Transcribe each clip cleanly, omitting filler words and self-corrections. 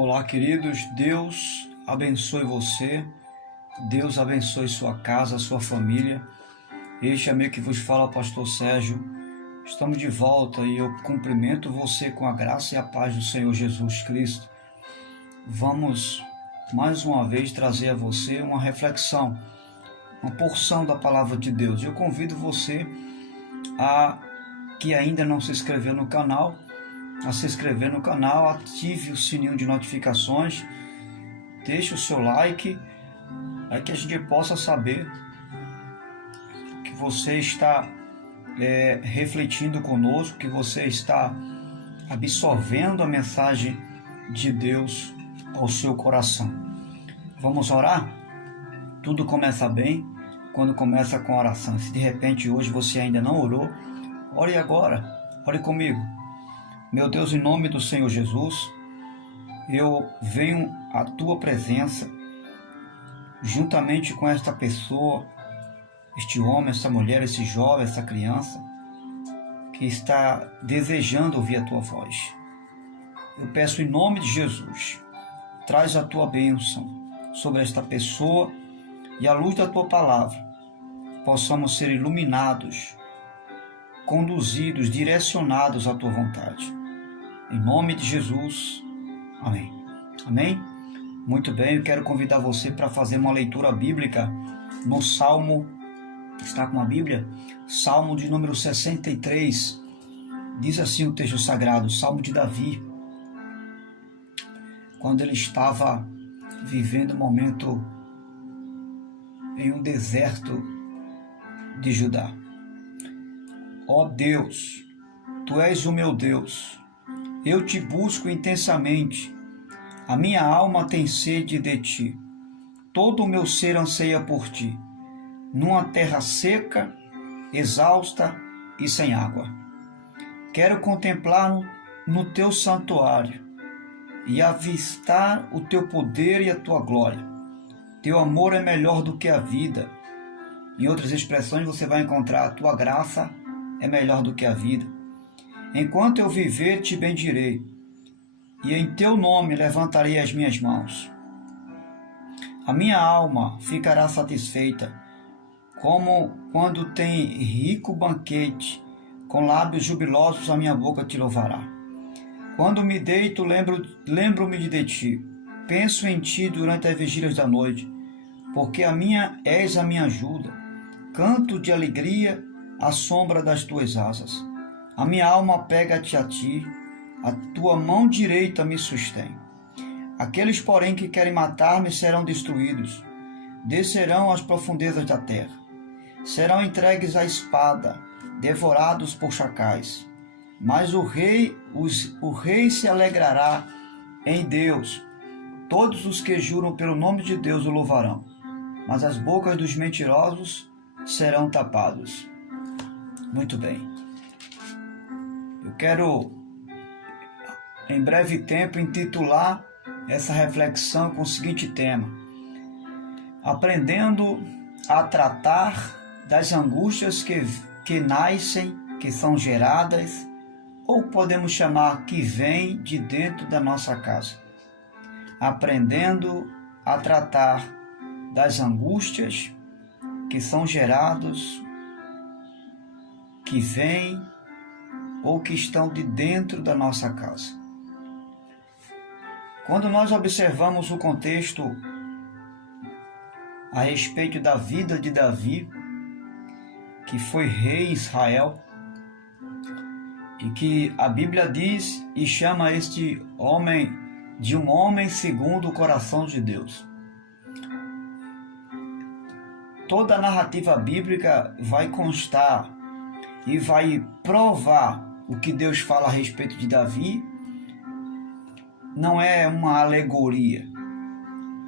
Olá, queridos. Deus abençoe você. Deus abençoe sua casa, sua família. Este amigo que vos fala, pastor Sérgio. Estamos de volta e eu cumprimento você com a graça e a paz do Senhor Jesus Cristo. Vamos mais uma vez trazer a você uma reflexão, uma porção da palavra de Deus. Eu convido você que ainda não se inscreveu no canal, a se inscrever no canal, ative o sininho de notificações, deixe o seu like, para que a gente possa saber que você está refletindo conosco, que você está absorvendo a mensagem de Deus ao seu coração. Vamos orar? Tudo começa bem quando começa com oração. Se de repente hoje você ainda não orou, ore agora, ore comigo. Meu Deus, em nome do Senhor Jesus, eu venho à tua presença, juntamente com esta pessoa, este homem, essa mulher, esse jovem, essa criança, que está desejando ouvir a tua voz. Eu peço em nome de Jesus, traz a tua bênção sobre esta pessoa e à luz da tua palavra, possamos ser iluminados, conduzidos, direcionados à tua vontade. Em nome de Jesus, amém. Amém? Muito bem, eu quero convidar você para fazer uma leitura bíblica no Salmo, está com a Bíblia? Salmo de número 63, diz assim o texto sagrado, Salmo de Davi, quando ele estava vivendo um momento em um deserto de Judá. Ó Deus, Tu és o meu Deus, eu te busco intensamente, a minha alma tem sede de ti, todo o meu ser anseia por ti, numa terra seca, exausta e sem água. Quero contemplar no teu santuário e avistar o teu poder e a tua glória. Teu amor é melhor do que a vida. Em outras expressões você vai encontrar a tua graça é melhor do que a vida. Enquanto eu viver, te bendirei, e em teu nome levantarei as minhas mãos. A minha alma ficará satisfeita, como quando tem rico banquete, com lábios jubilosos a minha boca te louvará. Quando me deito, lembro-me de ti, penso em ti durante as vigílias da noite, porque és a minha ajuda, canto de alegria à sombra das tuas asas. A minha alma pega-te a ti, a tua mão direita me sustém. Aqueles, porém, que querem matar-me serão destruídos, descerão às profundezas da terra. Serão entregues à espada, devorados por chacais. Mas o rei se alegrará em Deus. Todos os que juram pelo nome de Deus o louvarão, mas as bocas dos mentirosos serão tapadas. Muito bem. Eu quero, em breve tempo, intitular essa reflexão com o seguinte tema: aprendendo a tratar das angústias que nascem, que são geradas, ou podemos chamar que vêm de dentro da nossa casa. Aprendendo a tratar das angústias que são geradas, que vêm ou que estão de dentro da nossa casa. Quando nós observamos o contexto a respeito da vida de Davi, que foi rei em Israel, e que a Bíblia diz e chama este homem de um homem segundo o coração de Deus. Toda a narrativa bíblica vai constar e vai provar o que Deus fala a respeito de Davi. Não é uma alegoria,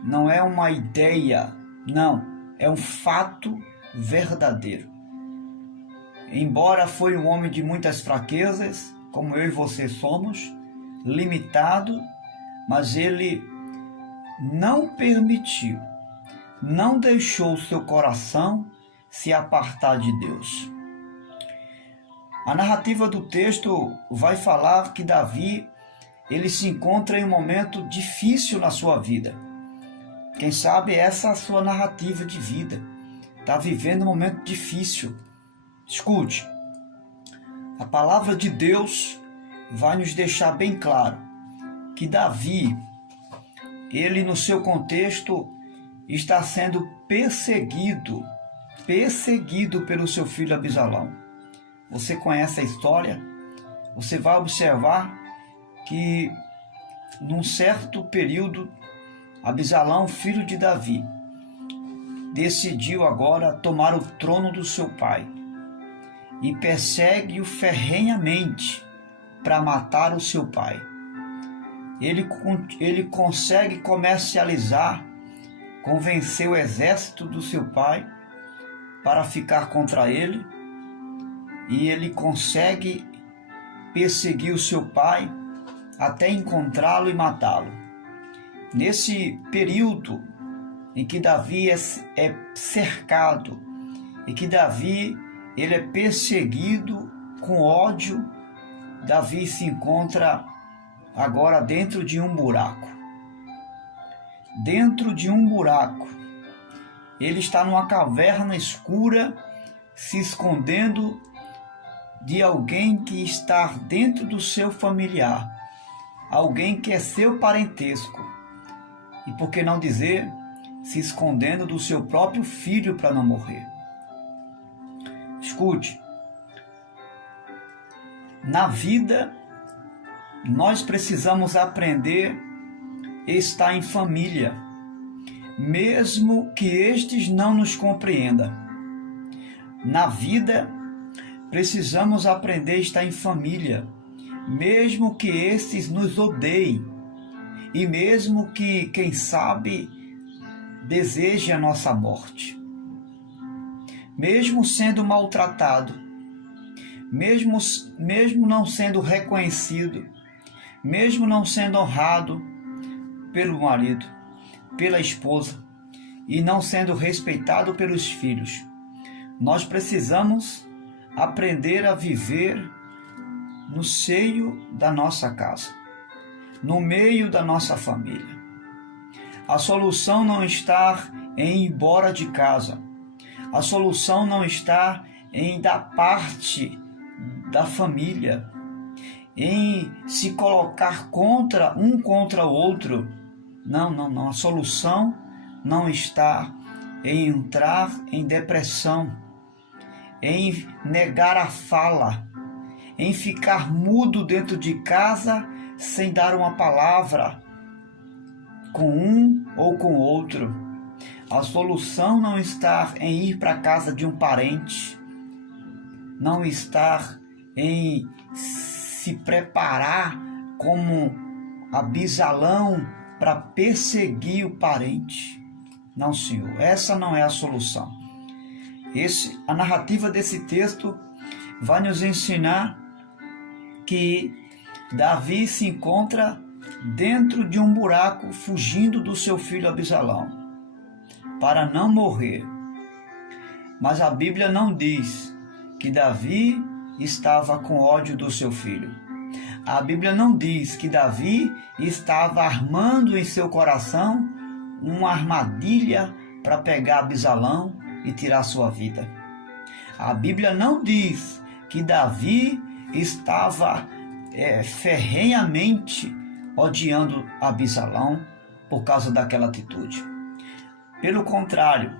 não é uma ideia, não, é um fato verdadeiro. Embora foi um homem de muitas fraquezas, como eu e você somos, limitado, mas ele não permitiu, não deixou o seu coração se apartar de Deus. A narrativa do texto vai falar que Davi ele se encontra em um momento difícil na sua vida. Quem sabe essa é a sua narrativa de vida. Está vivendo um momento difícil. Escute, a palavra de Deus vai nos deixar bem claro que Davi, ele no seu contexto, está sendo perseguido pelo seu filho Absalão. Você conhece a história? Você vai observar que num certo período, Absalão, filho de Davi, decidiu agora tomar o trono do seu pai e persegue-o ferrenhamente para matar o seu pai. Ele consegue comercializar, convencer o exército do seu pai para ficar contra ele, e ele consegue perseguir o seu pai até encontrá-lo e matá-lo. Nesse período em que Davi é cercado e que Davi ele é perseguido com ódio, Davi se encontra agora dentro de um buraco. Dentro de um buraco. Ele está numa caverna escura, se escondendo de alguém que está dentro do seu familiar, alguém que é seu parentesco, e por que não dizer, se escondendo do seu próprio filho para não morrer. Escute, na vida nós precisamos aprender a estar em família, mesmo que estes não nos compreendam. Na vida precisamos aprender a estar em família, mesmo que estes nos odeiem, e mesmo que, quem sabe, deseje a nossa morte. Mesmo sendo maltratado, mesmo não sendo reconhecido, mesmo não sendo honrado pelo marido, pela esposa, e não sendo respeitado pelos filhos, nós precisamos aprender a viver no seio da nossa casa, no meio da nossa família. A solução não está em ir embora de casa. A solução não está em dar parte da família, em se colocar contra o outro. Não. A solução não está em entrar em depressão, em negar a fala, em ficar mudo dentro de casa sem dar uma palavra com um ou com outro. A solução não está em ir para a casa de um parente, não está em se preparar como Absalão para perseguir o parente. Não, Senhor, essa não é a solução. A narrativa desse texto vai nos ensinar que Davi se encontra dentro de um buraco, fugindo do seu filho Absalão, para não morrer. Mas a Bíblia não diz que Davi estava com ódio do seu filho. A Bíblia não diz que Davi estava armando em seu coração uma armadilha para pegar Absalão e tirar sua vida. A Bíblia não diz que Davi estava ferrenhamente odiando Absalão por causa daquela atitude. Pelo contrário,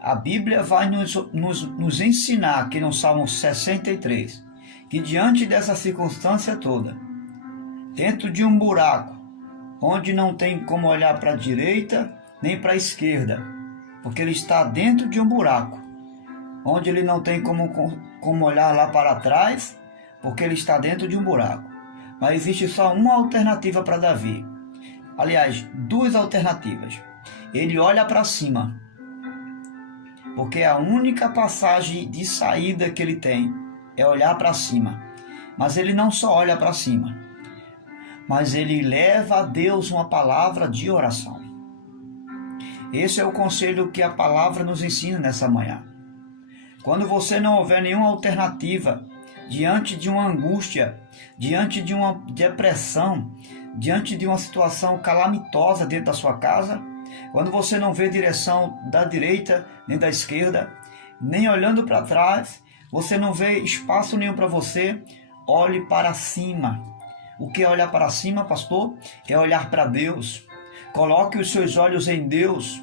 a Bíblia vai nos ensinar aqui no Salmo 63, que diante dessa circunstância toda, dentro de um buraco, onde não tem como olhar para a direita nem para a esquerda, porque ele está dentro de um buraco, onde ele não tem como olhar lá para trás, porque ele está dentro de um buraco. Mas existe só uma alternativa para Davi. Aliás, duas alternativas. Ele olha para cima, porque a única passagem de saída que ele tem é olhar para cima. Mas ele não só olha para cima, mas ele leva a Deus uma palavra de oração. Esse é o conselho que a palavra nos ensina nessa manhã. Quando você não houver nenhuma alternativa, diante de uma angústia, diante de uma depressão, diante de uma situação calamitosa dentro da sua casa, quando você não vê direção da direita nem da esquerda, nem olhando para trás, você não vê espaço nenhum para você, olhe para cima. O que é olhar para cima, pastor? É olhar para Deus. Coloque os seus olhos em Deus.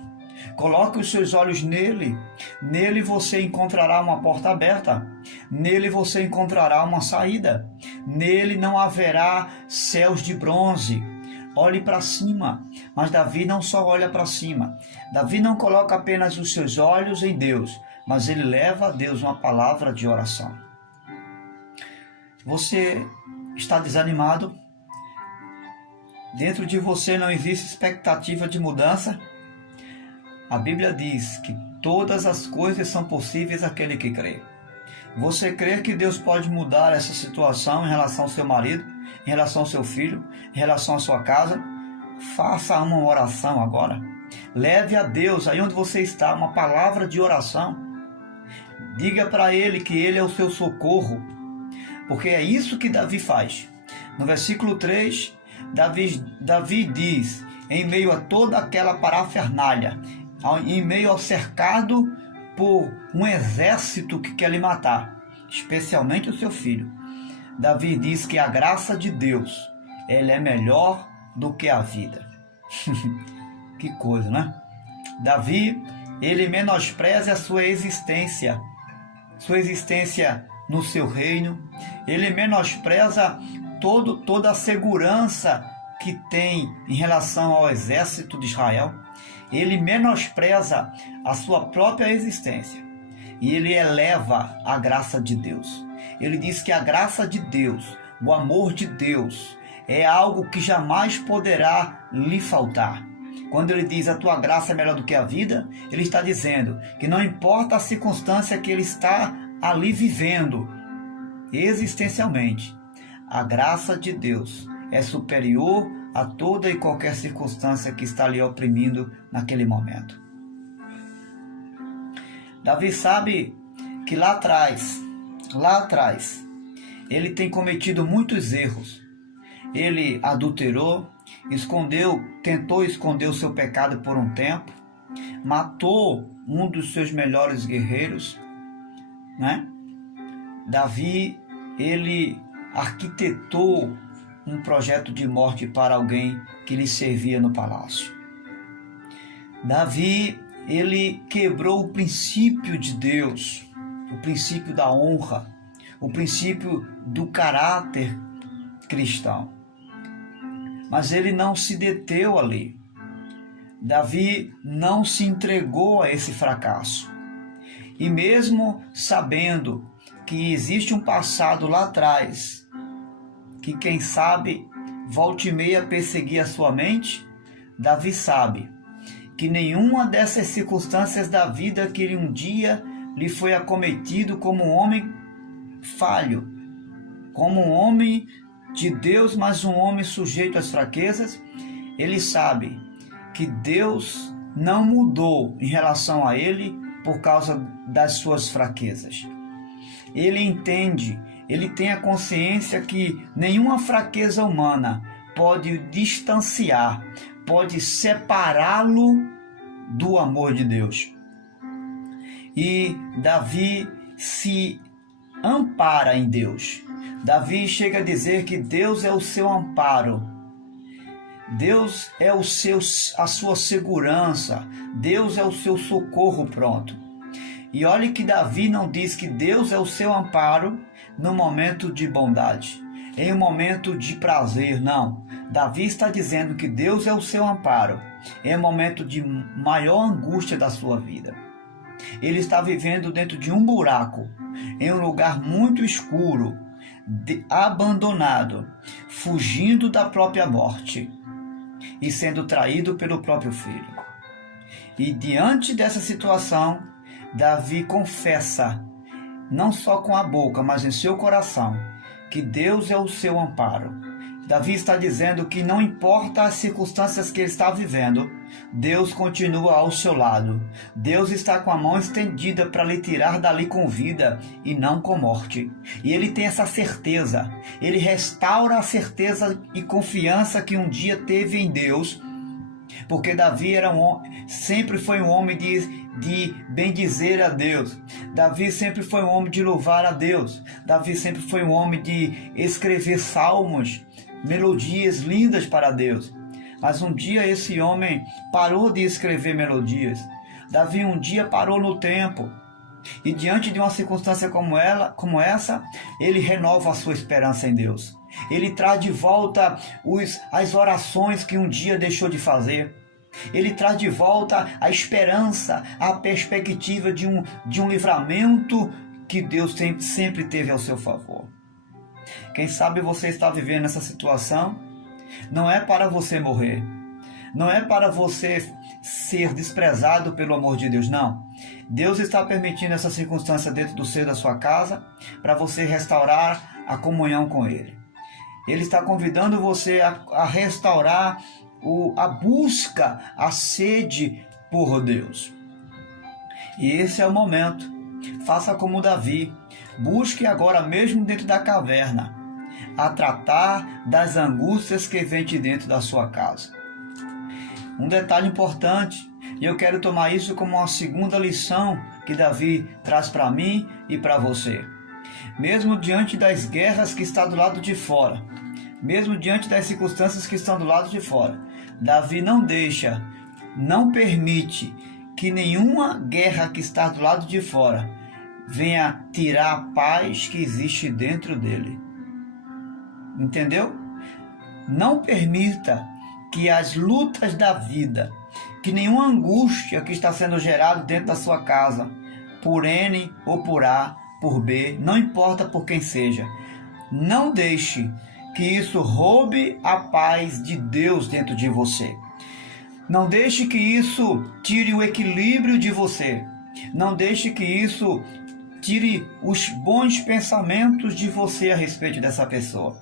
Coloque os seus olhos nele. Nele você encontrará uma porta aberta. Nele você encontrará uma saída. Nele não haverá céus de bronze. Olhe para cima. Mas Davi não só olha para cima. Davi não coloca apenas os seus olhos em Deus, mas ele leva a Deus uma palavra de oração. Você está desanimado? Dentro de você não existe expectativa de mudança? A Bíblia diz que todas as coisas são possíveis àquele que crê. Você crê que Deus pode mudar essa situação em relação ao seu marido, em relação ao seu filho, em relação à sua casa? Faça uma oração agora. Leve a Deus, aí onde você está, uma palavra de oração. Diga para Ele que Ele é o seu socorro, porque é isso que Davi faz. No versículo 3, Davi diz, em meio a toda aquela parafernália, em meio ao cercado por um exército que quer lhe matar, especialmente o seu filho, Davi diz que a graça de Deus, ela é melhor do que a vida. Que coisa, né? Davi, ele menospreza a sua existência no seu reino, ele menospreza toda a segurança que tem em relação ao exército de Israel, ele menospreza a sua própria existência e ele eleva a graça de Deus. Ele diz que a graça de Deus, o amor de Deus, é algo que jamais poderá lhe faltar. Quando ele diz a tua graça é melhor do que a vida, ele está dizendo que não importa a circunstância que ele está ali vivendo, existencialmente, a graça de Deus é superior a toda e qualquer circunstância que está lhe oprimindo naquele momento. Davi sabe que lá atrás, ele tem cometido muitos erros. Ele adulterou, tentou esconder o seu pecado por um tempo, matou um dos seus melhores guerreiros, né? Davi, ele arquitetou um projeto de morte para alguém que lhe servia no palácio. Davi, ele quebrou o princípio de Deus, o princípio da honra, o princípio do caráter cristão. Mas ele não se deteu ali. Davi não se entregou a esse fracasso. E mesmo sabendo que existe um passado lá atrás, que quem sabe volte e meia perseguir a sua mente, Davi sabe que nenhuma dessas circunstâncias da vida que um dia lhe foi acometido como um homem falho, como um homem de Deus, mas um homem sujeito às fraquezas, ele sabe que Deus não mudou em relação a ele por causa das suas fraquezas. Ele entende, ele tem a consciência que nenhuma fraqueza humana pode distanciar, pode separá-lo do amor de Deus. E Davi se ampara em Deus. Davi chega a dizer que Deus é o seu amparo. Deus é a sua segurança. Deus é o seu socorro pronto. E olhe que Davi não diz que Deus é o seu amparo no momento de bondade, em um momento de prazer, não. Davi está dizendo que Deus é o seu amparo em um momento de maior angústia da sua vida. Ele está vivendo dentro de um buraco, em um lugar muito escuro, abandonado, fugindo da própria morte e sendo traído pelo próprio filho. E diante dessa situação, Davi confessa, não só com a boca, mas em seu coração, que Deus é o seu amparo. Davi está dizendo que não importa as circunstâncias que ele está vivendo, Deus continua ao seu lado. Deus está com a mão estendida para lhe tirar dali com vida e não com morte. E ele tem essa certeza. Ele restaura a certeza e confiança que um dia teve em Deus, porque Davi sempre foi um homem de bendizer a Deus. Davi sempre foi um homem de louvar a Deus. Davi sempre foi um homem de escrever salmos, melodias lindas para Deus. Mas um dia esse homem parou de escrever melodias. Davi um dia parou no tempo. E diante de uma circunstância como essa, ele renova a sua esperança em Deus. Ele traz de volta as orações que um dia deixou de fazer. Ele traz de volta a esperança, a perspectiva de um livramento que Deus sempre teve ao seu favor. Quem sabe você está vivendo essa situação? Não é para você morrer. Não é para você ser desprezado pelo amor de Deus, não. Deus está permitindo essa circunstância dentro do seio da sua casa para você restaurar a comunhão com Ele. Ele está convidando você a restaurar a busca, a sede por Deus. E esse é o momento. Faça como Davi. Busque agora mesmo dentro da caverna a tratar das angústias que vêm de dentro da sua casa. Um detalhe importante, e eu quero tomar isso como uma segunda lição que Davi traz para mim e para você. Mesmo diante das guerras que está do lado de fora, mesmo diante das circunstâncias que estão do lado de fora, Davi não permite que nenhuma guerra que está do lado de fora venha tirar a paz que existe dentro dele. Entendeu? Não permita que as lutas da vida, que nenhuma angústia que está sendo gerada dentro da sua casa, por N ou por A, por B, não importa por quem seja, não deixe que isso roube a paz de Deus dentro de você. Não deixe que isso tire o equilíbrio de você. Não deixe que isso tire os bons pensamentos de você a respeito dessa pessoa.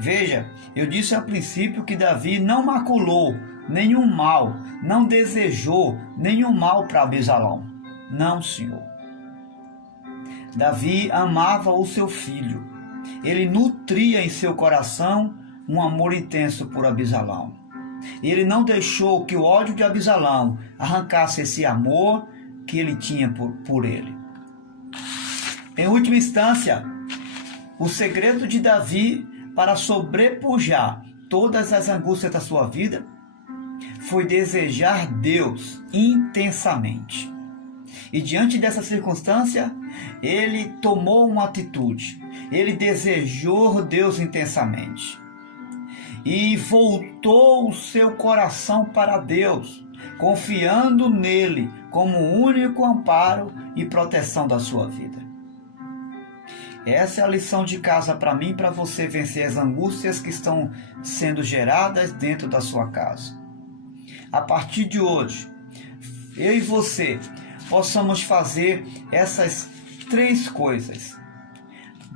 Veja, eu disse a princípio que Davi não maculou nenhum mal, não desejou nenhum mal para Absalão. Não, Senhor. Davi amava o seu filho. Ele nutria em seu coração um amor intenso por Absalão. Ele não deixou que o ódio de Absalão arrancasse esse amor que ele tinha por ele. Em última instância, o segredo de Davi para sobrepujar todas as angústias da sua vida foi desejar Deus intensamente. E diante dessa circunstância, ele tomou uma atitude. Ele desejou Deus intensamente. E voltou o seu coração para Deus, confiando nele como o único amparo e proteção da sua vida. Essa é a lição de casa para mim, para você vencer as angústias que estão sendo geradas dentro da sua casa. A partir de hoje, eu e você possamos fazer essas 3 coisas.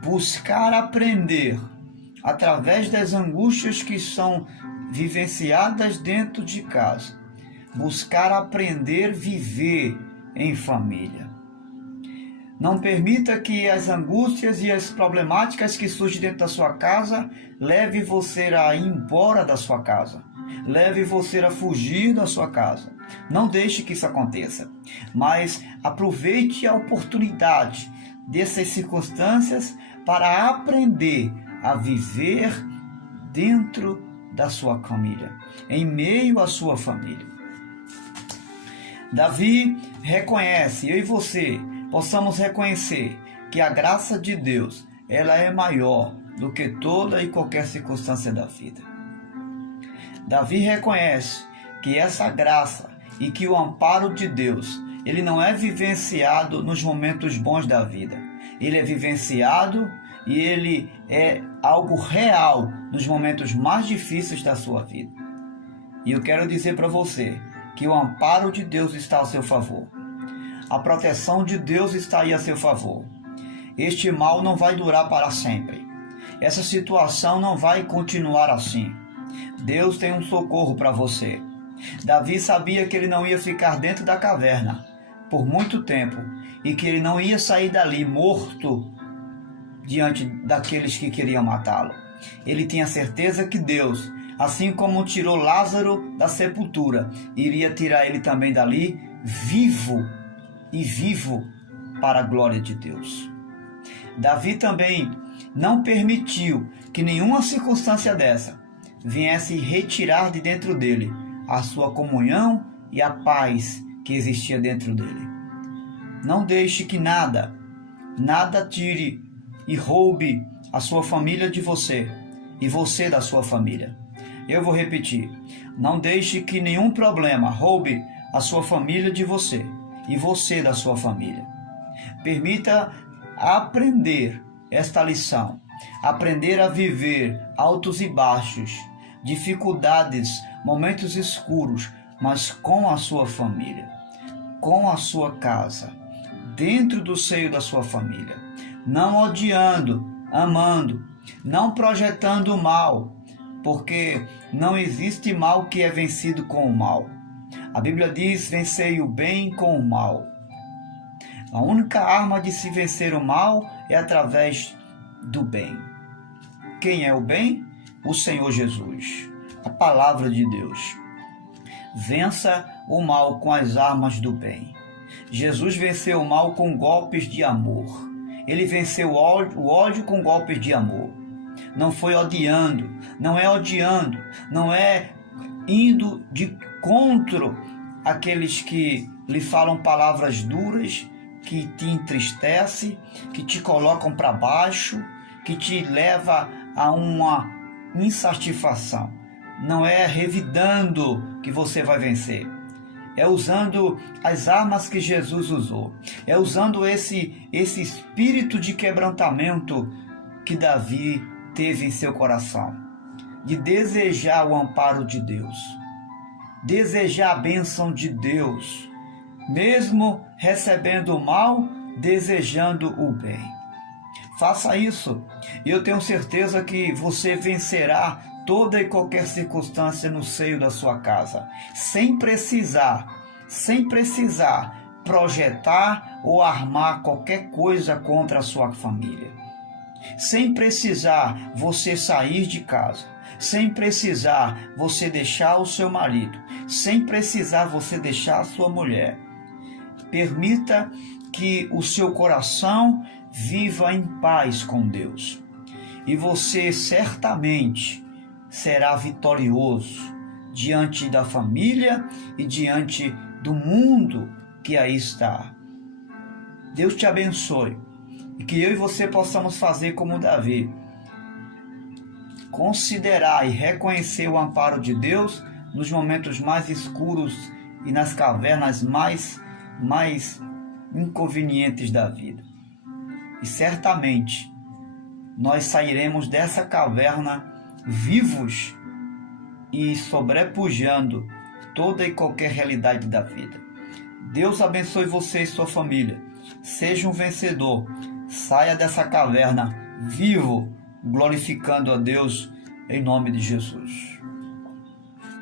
Buscar aprender através das angústias que são vivenciadas dentro de casa. Buscar aprender a viver em família. Não permita que as angústias e as problemáticas que surgem dentro da sua casa leve você a ir embora da sua casa. Leve você a fugir da sua casa. Não deixe que isso aconteça. Mas aproveite a oportunidade dessas circunstâncias para aprender a viver dentro da sua família, em meio à sua família. Davi reconhece, eu e você possamos reconhecer que a graça de Deus, ela é maior do que toda e qualquer circunstância da vida. Davi reconhece que essa graça e que o amparo de Deus, ele não é vivenciado nos momentos bons da vida. Ele é vivenciado e ele é algo real nos momentos mais difíceis da sua vida. E eu quero dizer para você que o amparo de Deus está ao seu favor. A proteção de Deus está aí a seu favor. Este mal não vai durar para sempre. essa situação não vai continuar assim. Deus tem um socorro para você. Davi sabia que ele não ia ficar dentro da caverna por muito tempo e que ele não ia sair dali morto diante daqueles que queriam matá-lo. Ele tinha certeza que Deus, assim como tirou Lázaro da sepultura, iria tirar ele também dali vivo para a glória de Deus. Davi também não permitiu que nenhuma circunstância dessa viesse retirar de dentro dele a sua comunhão e a paz que existia dentro dele. Não deixe que nada tire e roube a sua família de você e você da sua família. Eu vou repetir: não deixe que nenhum problema roube a sua família de você e você da sua família. Permita aprender esta lição, aprender a viver altos e baixos, dificuldades, momentos escuros, mas com a sua família, com a sua casa, dentro do seio da sua família, não odiando, amando, não projetando o mal, porque não existe mal que é vencido com o mal. A Bíblia diz: vencei o bem com o mal. A única arma de se vencer o mal é através do bem. Quem é o bem? O Senhor Jesus, a palavra de Deus. Vença o mal com as armas do bem. Jesus venceu o mal com golpes de amor. Ele venceu o ódio com golpes de amor. Não foi odiando, não é indo de contra aqueles que lhe falam palavras duras, que te entristece, que te colocam para baixo, que te leva a uma insatisfação. Não é revidando que você vai vencer. É usando as armas que Jesus usou. É usando esse espírito de quebrantamento que Davi teve em seu coração. De desejar o amparo de Deus. Desejar a bênção de Deus. Mesmo recebendo o mal, desejando o bem. Faça isso e eu tenho certeza que você vencerá toda e qualquer circunstância no seio da sua casa, sem precisar projetar ou armar qualquer coisa contra a sua família. Sem precisar você sair de casa, sem precisar você deixar o seu marido, sem precisar você deixar a sua mulher. Permita que o seu coração viva em paz com Deus. E você certamente será vitorioso diante da família e diante do mundo que aí está. Deus te abençoe e que eu e você possamos fazer como Davi. Considerar e reconhecer o amparo de Deus nos momentos mais escuros e nas cavernas mais inconvenientes da vida. E certamente nós sairemos dessa caverna vivos e sobrepujando toda e qualquer realidade da vida. Deus abençoe você e sua família. Seja um vencedor. Saia dessa caverna vivo, glorificando a Deus em nome de Jesus.